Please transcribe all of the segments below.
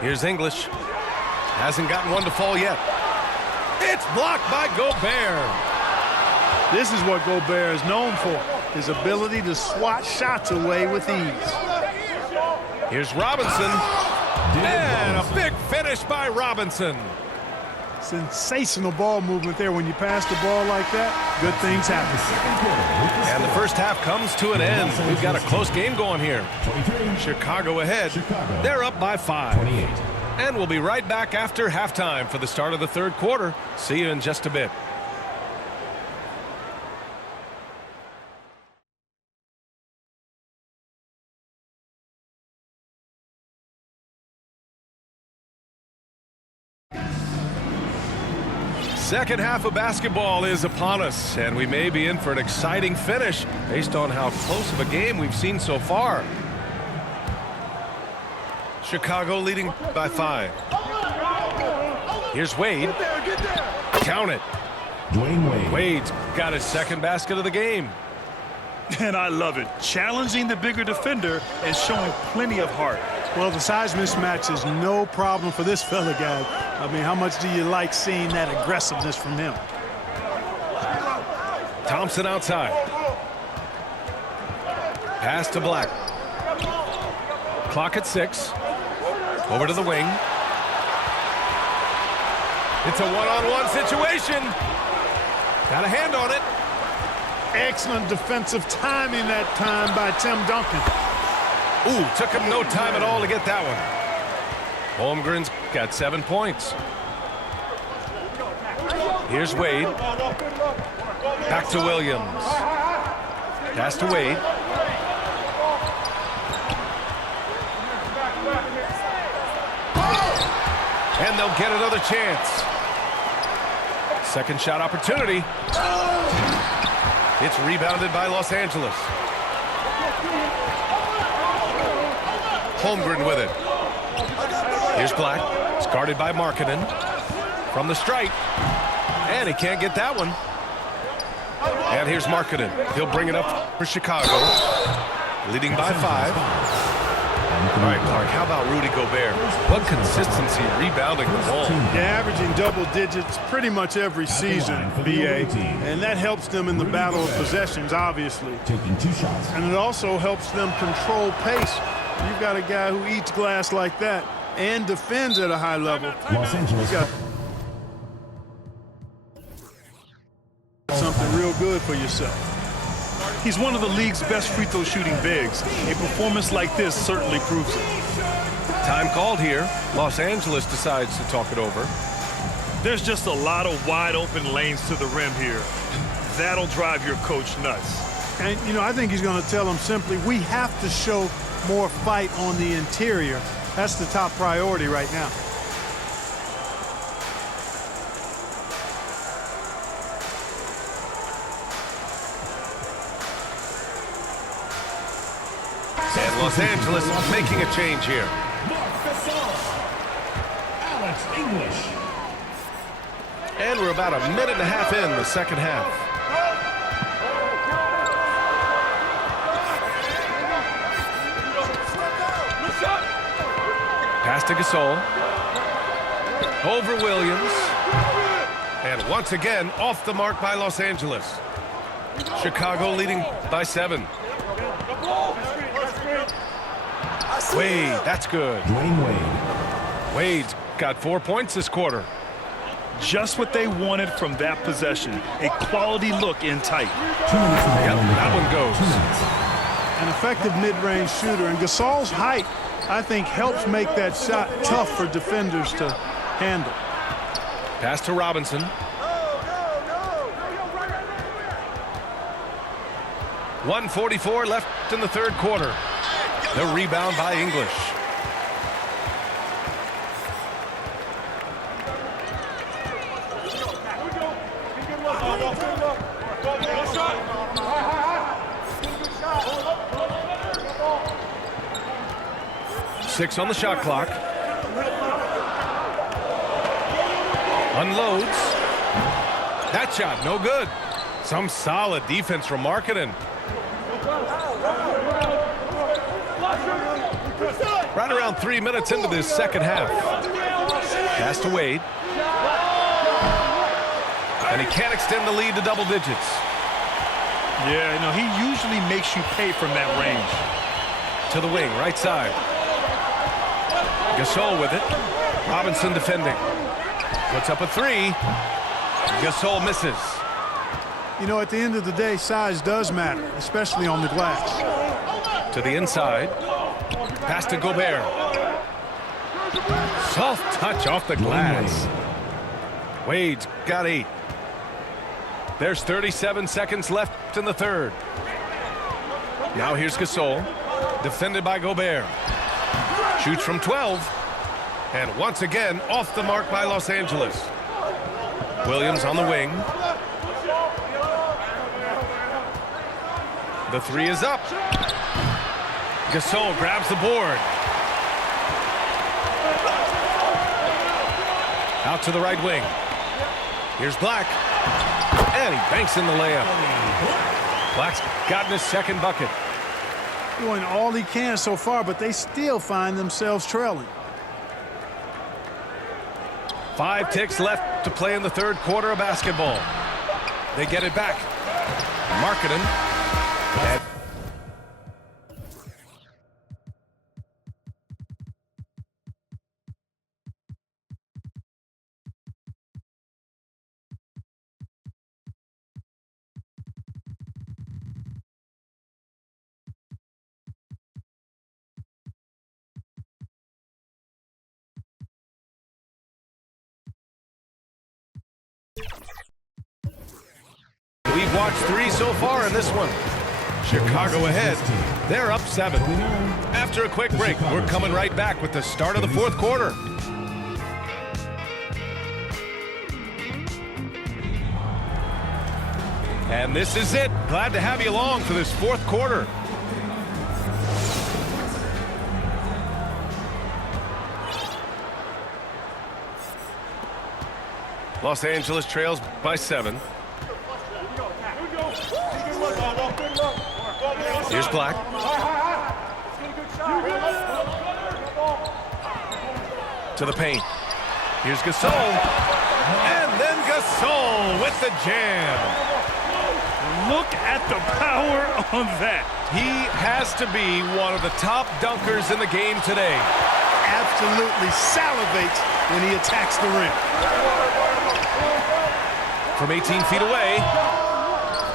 Here's English. Hasn't gotten one to fall yet. It's blocked by Gobert. This is what Gobert is known for, his ability to swat shots away with ease. Here's Robinson. And a big finish by Robinson. Sensational ball movement there. When you pass the ball like that, good things happen. And the first half comes to an end. We've got a close game going here. Chicago ahead. They're up by 5. And we'll be right back after halftime for the start of the third quarter. See you in just a bit. Second half of basketball is upon us, and we may be in for an exciting finish based on how close of a game we've seen so far. Chicago leading by 5. Here's Wade. Count it. Dwayne Wade. Wade's got his second basket of the game. And I love it. Challenging the bigger defender and showing plenty of heart. Well, the size mismatch is no problem for this fella, guy. I mean, how much do you like seeing that aggressiveness from him? Thompson outside. Pass to Black. Clock at 6. Over to the wing. It's a one-on-one situation. Got a hand on it. Excellent defensive timing that time by Tim Duncan. Ooh, took him no time at all to get that one. Holmgren's got 7 points. Here's Wade. Back to Williams. Pass to Wade. And they'll get another chance. Second shot opportunity. It's rebounded by Los Angeles. Holmgren with it. Here's Black. It's guarded by Markkanen. From the stripe. And he can't get that one. And here's Markkanen. He'll bring it up for Chicago. Leading by 5. All right, Clark, how about Rudy Gobert? What consistency rebounding the ball. Yeah, averaging double digits pretty much every season, BA. And that helps them in the battle of possessions, obviously. Taking 2 shots. And it also helps them control pace. You've got a guy who eats glass like that and defends at a high level. Los Angeles. You got something real good for yourself. He's one of the league's best free throw shooting bigs. A performance like this certainly proves it. Time called here. Los Angeles decides to talk it over. There's just a lot of wide open lanes to the rim here. That'll drive your coach nuts. And, you know, I think he's going to tell them simply, we have to show more fight on the interior. That's the top priority right now. And Los Angeles making a change here. Alex English. And we're about a minute and a half in the second half. Pass to Gasol. Over Williams. And once again, off the mark by Los Angeles. Chicago leading by 7. Wade, that's good. Dwayne Wade. Wade's got 4 points this quarter. Just what they wanted from that possession. A quality look in tight. 2 minutes Yep, remaining on the that clock. one goes. 2 minutes. An effective mid-range shooter. And Gasol's height, I think, helps make that shot tough for defenders to handle. Pass to Robinson. .144 left in the third quarter. The rebound by English. Six on the shot clock. Unloads. That shot, no good. Some solid defense from Markkanen. Right around 3 minutes into this second half. Pass to Wade. And he can't extend the lead to double digits. Yeah, you know, he usually makes you pay from that range. To the wing, right side. Gasol with it. Robinson defending. Puts up a three. Gasol misses. You know, at the end of the day, size does matter, especially on the glass. To the inside. Pass to Gobert. Soft touch off the glass. Wade's got 8. There's 37 seconds left in the third. Now here's Gasol. Defended by Gobert. Shoots from 12. And once again, off the mark by Los Angeles. Williams on the wing. The three is up. Gasol grabs the board. Out to the right wing. Here's Black. And he banks in the layup. Black's gotten his second bucket. Doing all he can so far, but they still find themselves trailing. 5 ticks left to play in the third quarter of basketball. They get it back. Markkanen. And we've watched 3 so far in this one. Chicago ahead. They're up 7. After a quick break, we're coming right back with the start of the fourth quarter. And this is it. Glad to have you along for this fourth quarter. Los Angeles trails by 7. Here's Black. To the paint. Here's Gasol. And then Gasol with the jam. Look at the power on that. He has to be one of the top dunkers in the game today. Absolutely salivates when he attacks the rim. From 18 feet away.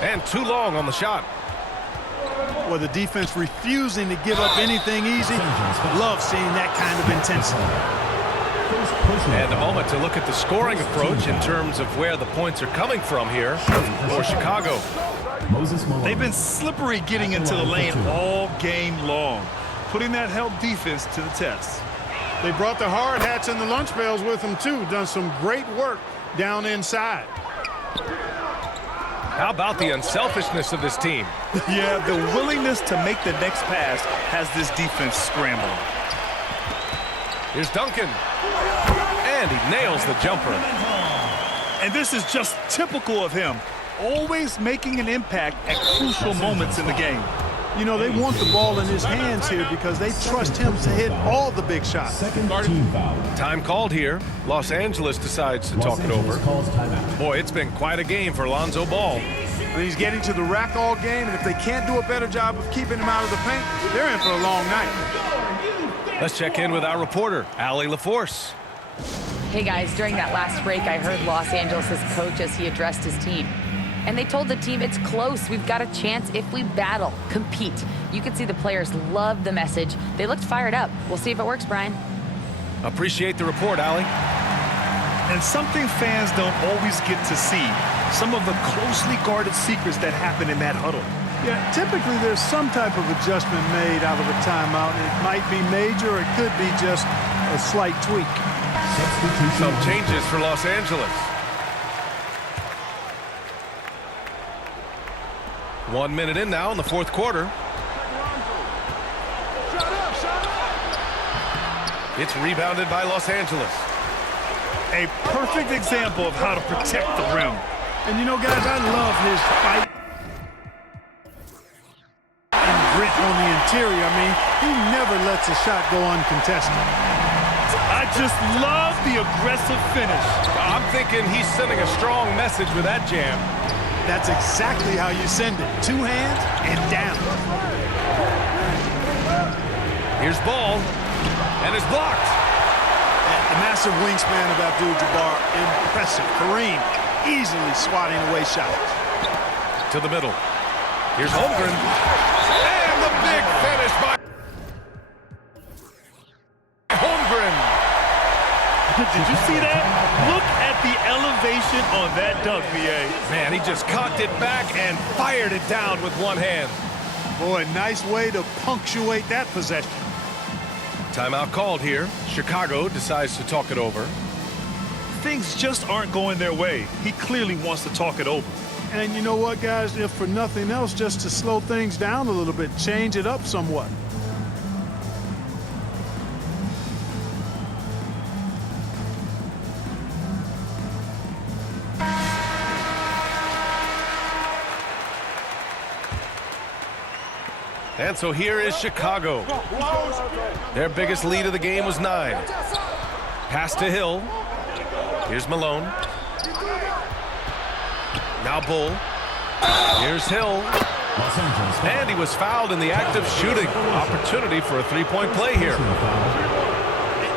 And too long on the shot. Well, the defense refusing to give up anything easy. Love seeing that kind of intensity. And a moment to look at the scoring approach in terms of where the points are coming from here for Chicago. They've been slippery getting into the lane all game long, putting that help defense to the test. They brought the hard hats and the lunch pails with them, too. Done some great work down inside. How about the unselfishness of this team? Yeah, the willingness to make the next pass has this defense scrambling. Here's Duncan. And he nails the jumper. And this is just typical of him, always making an impact at crucial moments in the game. You know, they want the ball in his hands here because they trust him to hit all the big shots. Second team foul. Time called here. Los Angeles decides to talk it over. Boy, it's been quite a game for Lonzo Ball. And he's getting to the rack all game, and if they can't do a better job of keeping him out of the paint, they're in for a long night. Let's check in with our reporter, Allie LaForce. Hey guys, during that last break, I heard Los Angeles' coach as he addressed his team. And they told the team it's close. We've got a chance if we battle, compete. You could see the players loved the message. They looked fired up. We'll see if it works, Brian. Appreciate the report, Allie. And something fans don't always get to see, some of the closely guarded secrets that happen in that huddle. Yeah, typically there's some type of adjustment made out of a timeout. It might be major, or it could be just a slight tweak. Some changes for Los Angeles. 1 minute in now in the fourth quarter. It's rebounded by Los Angeles. A perfect example of how to protect the rim. And you know, guys, I love his fight and grit on the criteria. I mean, he never lets a shot go uncontested. I just love the aggressive finish. I'm thinking he's sending a strong message with that jam. That's exactly how you send it. 2 hands and down. Here's ball, and it's blocked. The massive wingspan of Abdul-Jabbar, impressive. Kareem easily swatting away shots. To the middle. Here's Holmgren. And the big finish by Holmgren. Did you see that? Look at the elevation on that dunk, VA. Man, he just cocked it back and fired it down with one hand. Boy, nice way to punctuate that possession. Timeout called here. Chicago decides to talk it over. Things just aren't going their way. He clearly wants to talk it over. And you know what, guys? If for nothing else, just to slow things down a little bit, change it up somewhat. And so here is Chicago. Their biggest lead of the game was 9. Pass to Hill. Here's Malone. Now Bull. Here's Hill. Los Angeles. And he was fouled in the act of shooting. Opportunity for a three-point play here.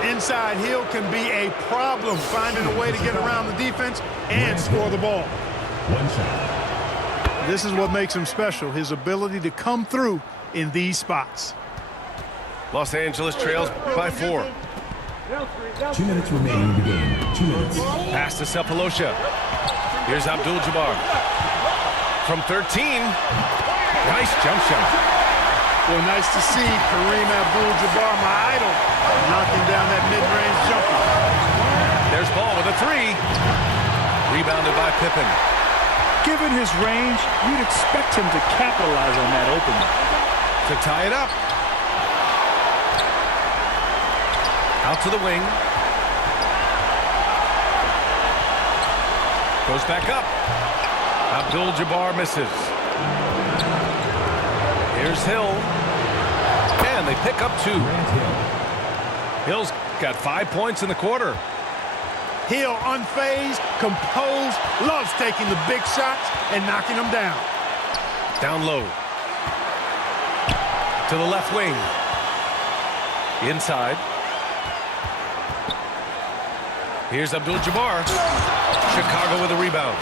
Inside Hill can be a problem finding a way to get around the defense and score the ball. 1 shot. This is what makes him special, his ability to come through in these spots. Los Angeles trails by 4. 2 minutes remaining in the game. 2 minutes. Pass to Sepulosha. Here's Abdul-Jabbar. From 13. Nice jump shot. Well, nice to see Kareem Abdul-Jabbar, my idol, knocking down that mid-range jumper. There's ball with a 3. Rebounded by Pippen. Given his range, you'd expect him to capitalize on that opening. To tie it up. Out to the wing. Goes back up. Abdul-Jabbar misses. Here's Hill. And they pick up 2. Hill's got 5 points in the quarter. Hill unfazed, composed, loves taking the big shots and knocking them down. Down low. To the left wing. Inside. Here's Abdul-Jabbar. Chicago with a rebound.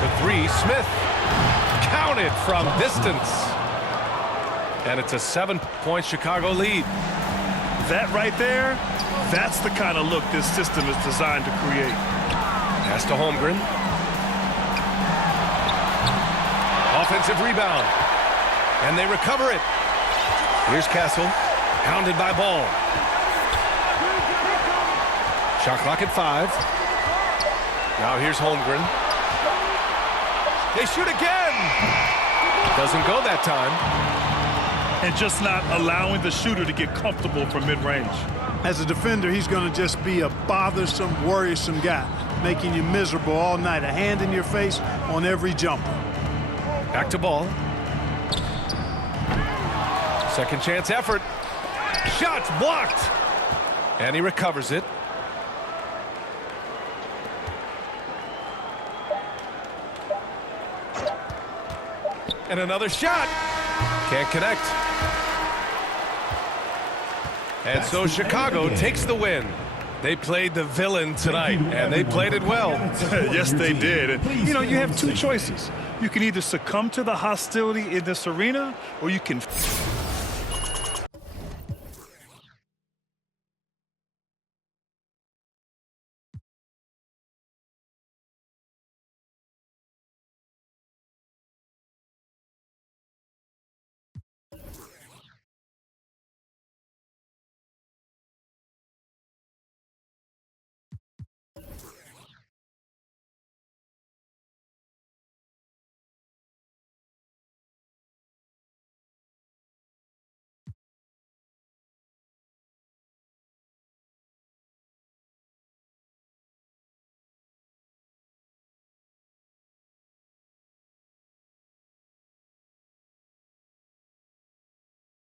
The 3, Smith. Counted from distance. And it's a 7-point Chicago lead. That right there, that's the kind of look this system is designed to create. Pass to Holmgren. Offensive rebound. And they recover it. Here's Castle. Pounded by Ball. Shot clock at 5. Now here's Holmgren. They shoot again. Doesn't go that time. And just not allowing the shooter to get comfortable from mid-range. As a defender, he's going to just be a bothersome, worrisome guy, making you miserable all night, a hand in your face on every jumper. Back to Ball. Second chance effort. Shots blocked. And he recovers it. And another shot. Can't connect. And so Chicago takes the win. They played the villain tonight, and they played it well. Yes, they did. You know, you have 2 choices. You can either succumb to the hostility in this arena, or you can